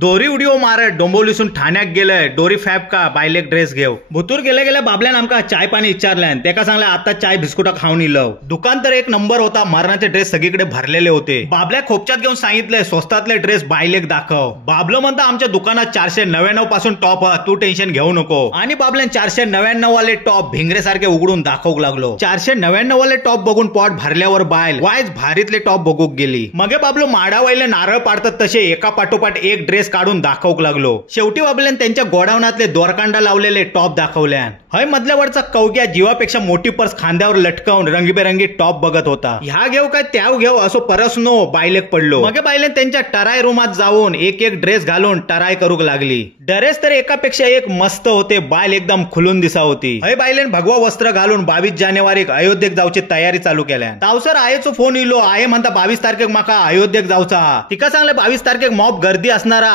दोरी उडी मारत डोंबिवलीसून ठाण्यात गेलंय डोरी फॅब का बायलेक ड्रेस घेऊ भुतूर गेल्या गेल्या बाबल्यान आमका चाय पाणी विचारल्यान तेका सांगला आता चाय बिस्कुटा खाऊन इलव दुकान तर एक नंबर होता मरणाचे ड्रेस सगळीकडे भरलेले होते बाबल्या खोपच्यात घेऊन सांगितलंय स्वस्तातले ड्रेस बायलेक दाखव बाबलं म्हणता आमच्या दुकानात 499 पासून टॉप हा तू टेन्शन घेऊ नको आणि बाबल्यान 499 वाले टॉप भिंगरे सारखे उघडून दाखवू लागलो 499 वाले टॉप बघून पॉट भरल्यावर बायल वायच भारीतले टॉप बघूक गेली मगे बाबलो माडावायले नारळ पाडतात तसे एका पाठोपाठ एक ड्रेस काढून दाखवू लागलो शेवटी बाबल्यान त्यांच्या गोडाऊनातले दोरकांडा लावलेले टॉप दाखवल्यान हय मधल्यावरचा कवग्या जीवापेक्षा मोठी पर्स खांद्यावर लटकावून रंगीबेरंगी टॉप बघत होता ह्या घेऊ काय त्याव घेऊ असो परस नो बायलेक पडलो मगे बायलेन त्यांच्या टराय रूमात जाऊन एक एक ड्रेस घालून टराय करूक लागली ड्रेस तर एकापेक्षा एक मस्त होते बायल एकदम खुलून दिसा होती हय बायलेन भगवा वस्त्र घालून 22 जानेवारीक अयोध्येक जाऊची तयारी चालू केल्या तावसर आयेचो फोन इलो आये म्हणता 22 तारखेक माका अयोध्येक जाऊचा तिका सांगले 22 तारखेक मॉब गर्दी असणारा